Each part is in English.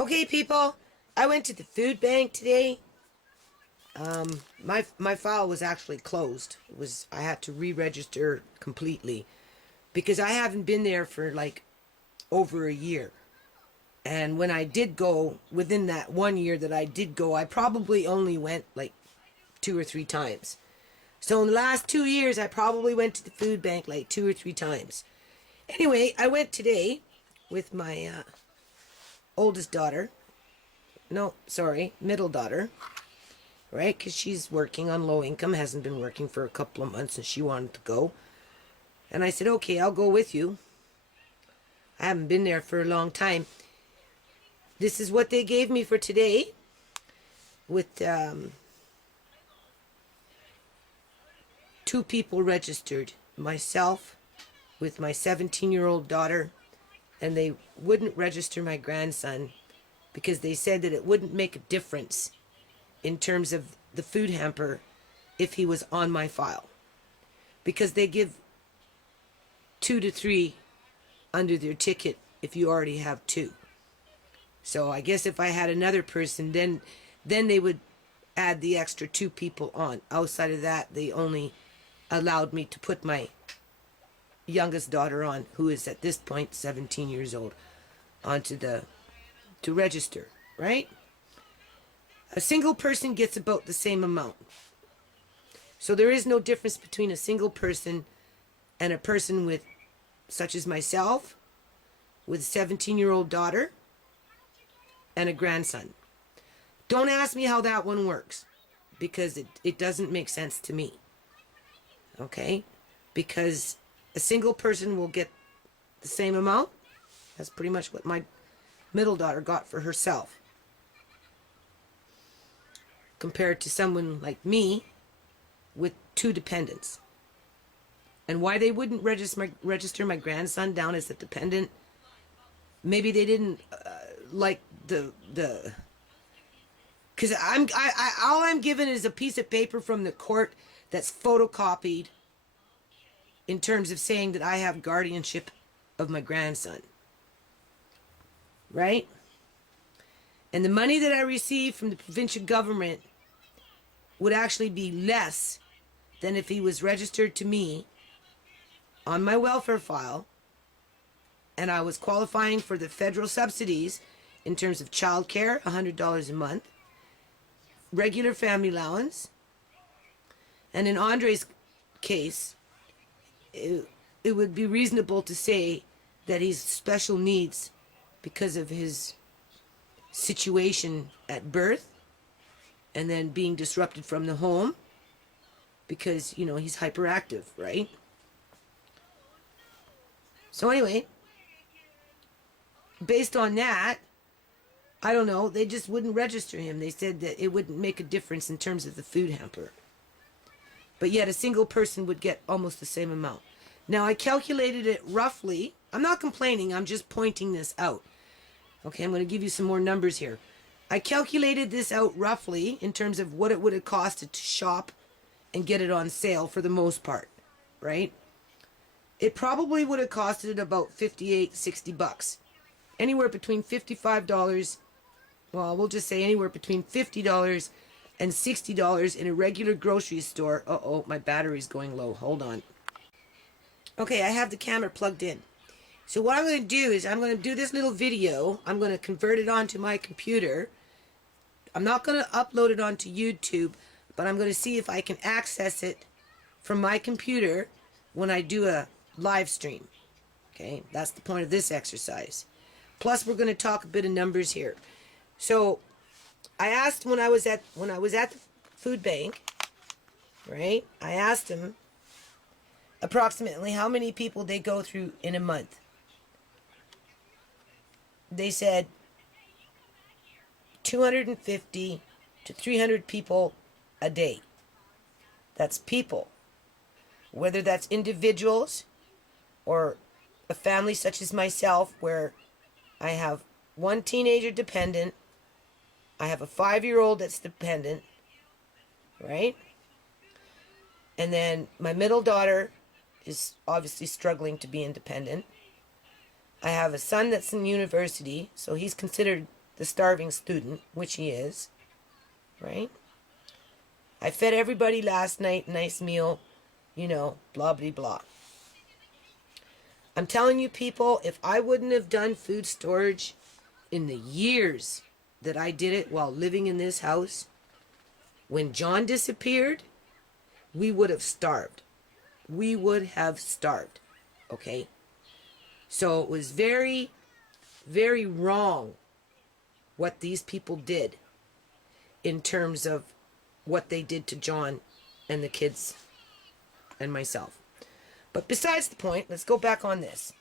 Okay, people, I went to the food bank today. My file was actually closed. I had to re-register completely because I haven't been there for like over a year. And when I did go, within that 1 year that I did go, I probably only went like 2 or 3 times. So in the last 2 years, I probably went to the food bank like 2 or 3 times. Anyway, I went today with my oldest daughter. No, sorry, middle daughter. Right? Because she's working on low income, hasn't been working for a couple of months, and she wanted to go. And I said, okay, I'll go with you. I haven't been there for a long time. This is what they gave me for today with 2 people registered. Myself with my 17-year-old daughter, and they wouldn't register my grandson because they said that it wouldn't make a difference in terms of the food hamper if he was on my file, because they give 2 to 3 under their ticket if you already have 2. So I guess if I had another person, then they would add the extra 2 people on. Outside of that, they only allowed me to put my youngest daughter on, who is at this point 17 years old, to register, right? A single person gets about the same amount. So there is no difference between a single person and a person with, such as myself, with a 17-year-old daughter and a grandson. Don't ask me how that one works, because it doesn't make sense to me. Okay? Because a single person will get the same amount. That's pretty much what my middle daughter got for herself, compared to someone like me with 2 dependents. And why they wouldn't register my grandson down as a dependent, maybe they didn't like the because all I'm given is a piece of paper from the court that's photocopied in terms of saying that I have guardianship of my grandson, right? And the money that I receive from the provincial government would actually be less than if he was registered to me on my welfare file and I was qualifying for the federal subsidies in terms of childcare, $100 a month, regular family allowance, and in Andre's case, it would be reasonable to say that he's special needs because of his situation at birth and then being disrupted from the home because, he's hyperactive, right? So anyway, based on that, I don't know, they just wouldn't register him. They said that it wouldn't make a difference in terms of the food hamper. But yet a single person would get almost the same amount. Now I calculated it roughly. I'm not complaining, I'm just pointing this out. Okay, I'm going to give you some more numbers here. I calculated this out roughly in terms of what it would have costed to shop and get it on sale for the most part, right? It probably would have costed about $58, $60. Anywhere between $55, well, we'll just say anywhere between $50 and $60 in a regular grocery store. Uh-oh, my battery's going low. Hold on. Okay, I have the camera plugged in. So what I'm going to do is I'm going to do this little video. I'm going to convert it onto my computer. I'm not going to upload it onto YouTube, but I'm going to see if I can access it from my computer when I do a live stream. Okay, that's the point of this exercise. Plus, we're going to talk a bit of numbers here. So, I asked when I was at the food bank, right? I asked them approximately how many people they go through in a month. They said 250 to 300 people a day. That's people. Whether that's individuals or a family such as myself, where I have one teenager dependent, I have a 5-year-old that's dependent, right? And then my middle daughter is obviously struggling to be independent. I have a son that's in university, so he's considered the starving student, which he is, right? I fed everybody last night, nice meal, you know, blah, blah, blah. I'm telling you, people, if I wouldn't have done food storage in the years that I did it while living in this house, when John disappeared, we would have starved. We would have starved, okay? So it was very, very wrong what these people did in terms of what they did to John and the kids and myself. But besides the point, let's go back on this.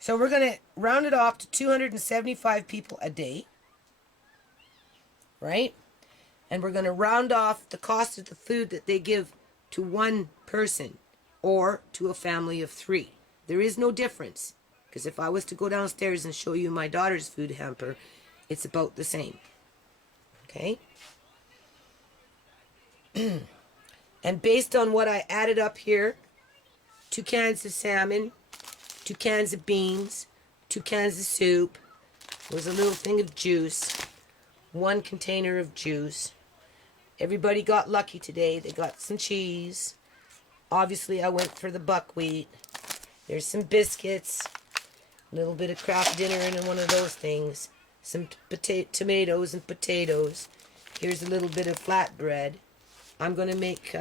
So we're going to round it off to 275 people a day, right? And we're going to round off the cost of the food that they give to one person or to a family of 3. There is no difference, because if I was to go downstairs and show you my daughter's food hamper, it's about the same. Okay? And based on what I added up here, 2 cans of salmon, 2 cans of beans, 2 cans of soup, was a little thing of juice, 1 container of juice. Everybody got lucky today. They got some cheese. Obviously, I went for the buckwheat. There's some biscuits, a little bit of Kraft Dinner in one of those things, some tomatoes and potatoes. Here's a little bit of flatbread. I'm going to make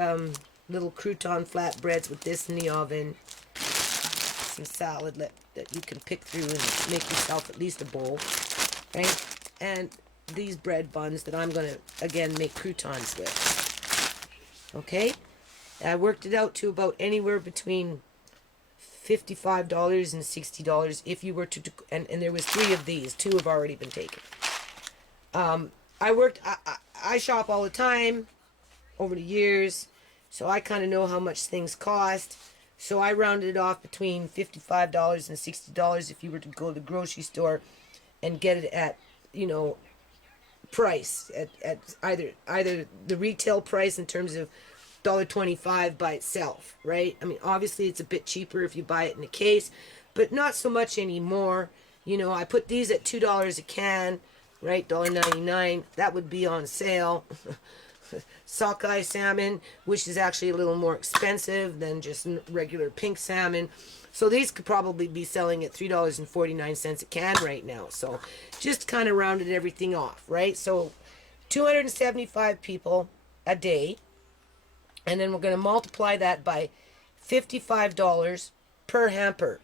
little crouton flatbreads with this in the oven. Some salad that you can pick through and make yourself at least a bowl, right? And these bread buns that I'm going to, again, make croutons with. Okay? I worked it out to about anywhere between $55 and $60 if you were to, and there was 3 of these. 2 have already been taken. I shop all the time over the years, so I kind of know how much things cost. So I rounded it off between $55 and $60 if you were to go to the grocery store and get it at, you know, price at either the retail price in terms of $1.25 by itself, right? I mean, obviously it's a bit cheaper if you buy it in a case, but not so much anymore. You know, I put these at $2 a can, right? $1.99. That would be on sale. Sockeye salmon, which is actually a little more expensive than just regular pink salmon. So these could probably be selling at $3.49 a can right now. So just kind of rounded everything off, right? So 275 people a day. And then we're going to multiply that by $55 per hamper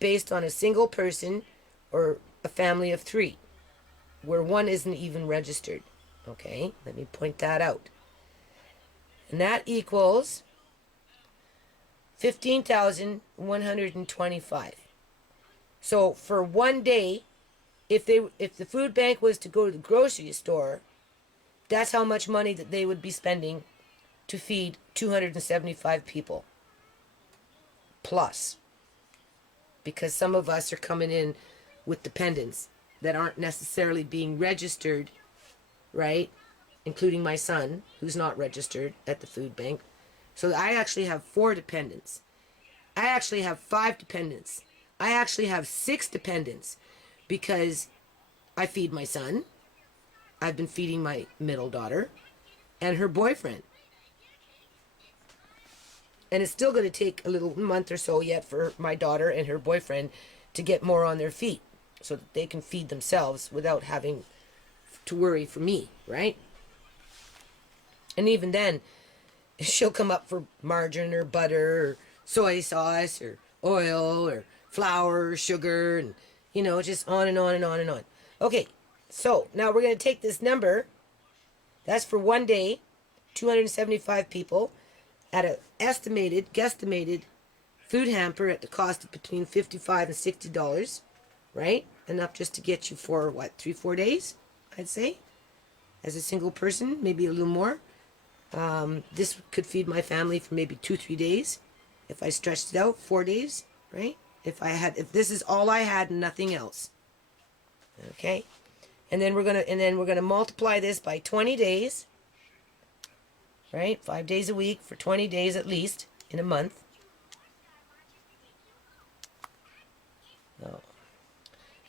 based on a single person or a family of 3, where 1 isn't even registered. Okay, let me point that out. And that equals $15,125. So for one day, if the food bank was to go to the grocery store, that's how much money that they would be spending to feed 275 people. Plus. Because some of us are coming in with dependents that aren't necessarily being registered, right? Including my son, who's not registered at the food bank. So I actually have 4 dependents. I actually have 5 dependents. I actually have 6 dependents because I feed my son. I've been feeding my middle daughter and her boyfriend. And it's still going to take a little month or so yet for my daughter and her boyfriend to get more on their feet so that they can feed themselves without having to worry for me, right? And even then, she'll come up for margarine or butter or soy sauce or oil or flour or sugar and, you know, just on and on and on and on. Okay, so now we're going to take this number. That's for one day, 275 people at an guesstimated food hamper at the cost of between $55 and $60, right? Enough just to get you for, what, 3-4 days, I'd say, as a single person, maybe a little more. This could feed my family for maybe 2-3 days. If I stretched it out, 4 days, right? If this is all I had and nothing else. Okay? And then we're gonna multiply this by 20 days. Right? 5 days a week for 20 days at least in a month. No.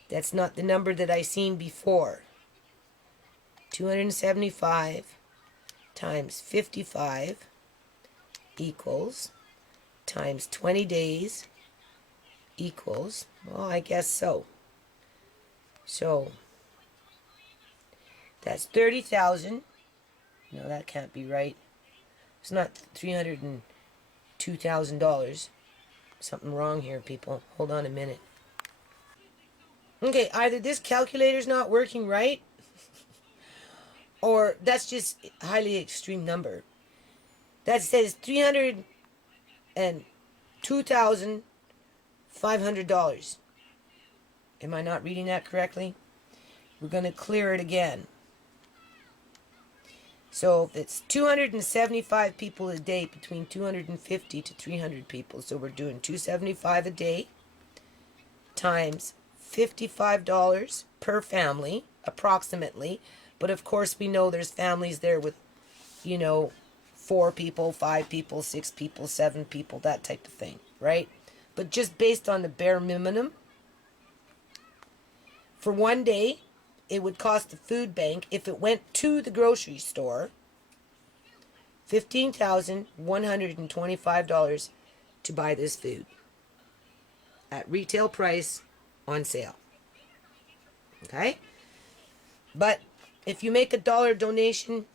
That's not the number that I seen before. 275 times 55 equals times 20 days equals, well, I guess so. So that's 30,000. No, that can't be right. It's not $302,000. Something wrong here, people. Hold on a minute. Okay, either this calculator's not working right, or that's just a highly extreme number. That says $302,500. Am I not reading that correctly? We're going to clear it again. So if it's 275 people a day, between 250 to 300 people. So we're doing 275 a day times $55 per family, approximately. But of course we know there's families there with, 4 people, 5 people, 6 people, 7 people, that type of thing, right? But just based on the bare minimum, for one day, it would cost the food bank, if it went to the grocery store, $15,125 to buy this food at retail price on sale. Okay? But if you make $1 donation,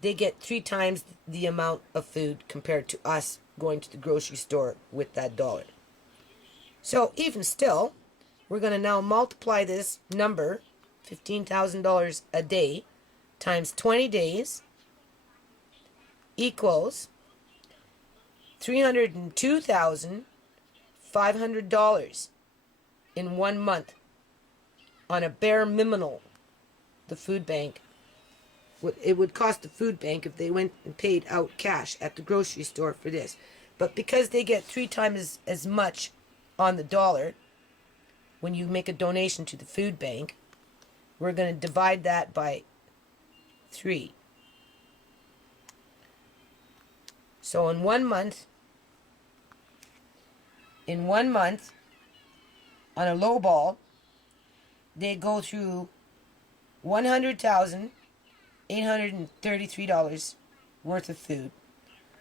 they get 3 times the amount of food compared to us going to the grocery store with that $1. So even still, we're going to now multiply this number, $15,000 a day, times 20 days, equals $302,500 in 1 month on a bare minimum. The food bank, it would cost the food bank if they went and paid out cash at the grocery store for this. But because they get 3 times as much on the dollar when you make a donation to the food bank, we're going to divide that by 3. So in 1 month, on a low ball, they go through $100,833 worth of food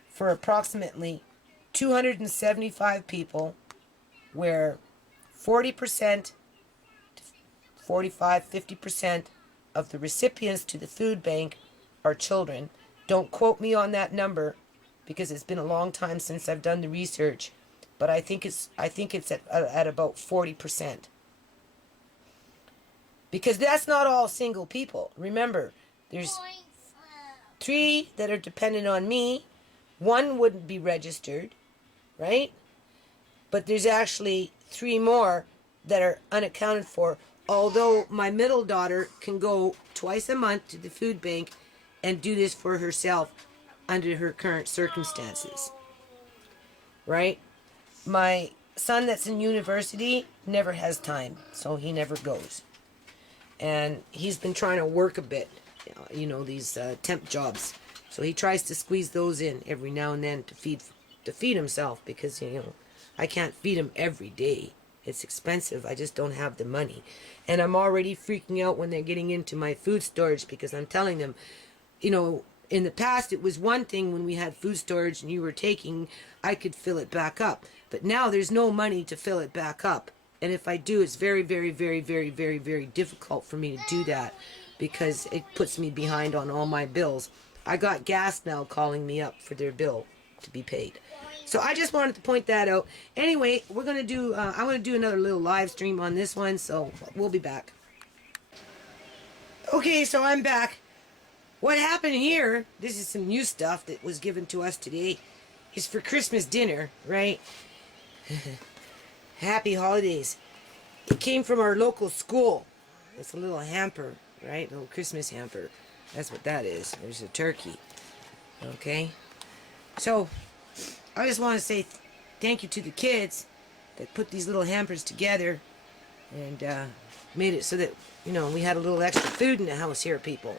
for approximately 275 people, where 40%, 45, 50% of the recipients to the food bank are children. Don't quote me on that number because it's been a long time since I've done the research, but I think it's at about 40%. Because that's not all single people. Remember, there's 3 that are dependent on me. 1 wouldn't be registered, right? But there's actually 3 more that are unaccounted for, although my middle daughter can go twice a month to the food bank and do this for herself under her current circumstances, right? My son that's in university never has time, so he never goes. And he's been trying to work a bit, these temp jobs. So he tries to squeeze those in every now and then to feed himself, because I can't feed him every day. It's expensive. I just don't have the money. And I'm already freaking out when they're getting into my food storage, because I'm telling them, in the past it was one thing when we had food storage and you were taking, I could fill it back up. But now there's no money to fill it back up. And if I do, it's very, very, very, very, very, very difficult for me to do that, because it puts me behind on all my bills. I got gas now calling me up for their bill to be paid. So I just wanted to point that out. Anyway, I'm going to do another little live stream on this one, so we'll be back. Okay, so I'm back. What happened here, this is some new stuff that was given to us today, is for Christmas dinner, right? Happy holidays. It came from our local school. It's a little hamper, right? A little Christmas hamper. That's what that is. There's a turkey. Okay? So, I just want to say thank you to the kids that put these little hampers together and made it so that, we had a little extra food in the house here, people.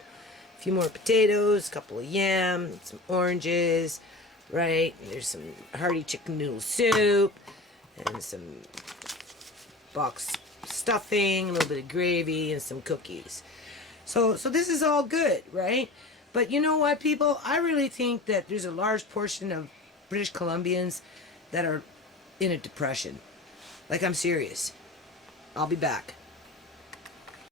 A few more potatoes, a couple of yam, some oranges, right? There's some hearty chicken noodle soup, and some box stuffing, a little bit of gravy, and some cookies. So this is all good, right? But you know what, people? I really think that there's a large portion of British Columbians that are in a depression. Like, I'm serious. I'll be back.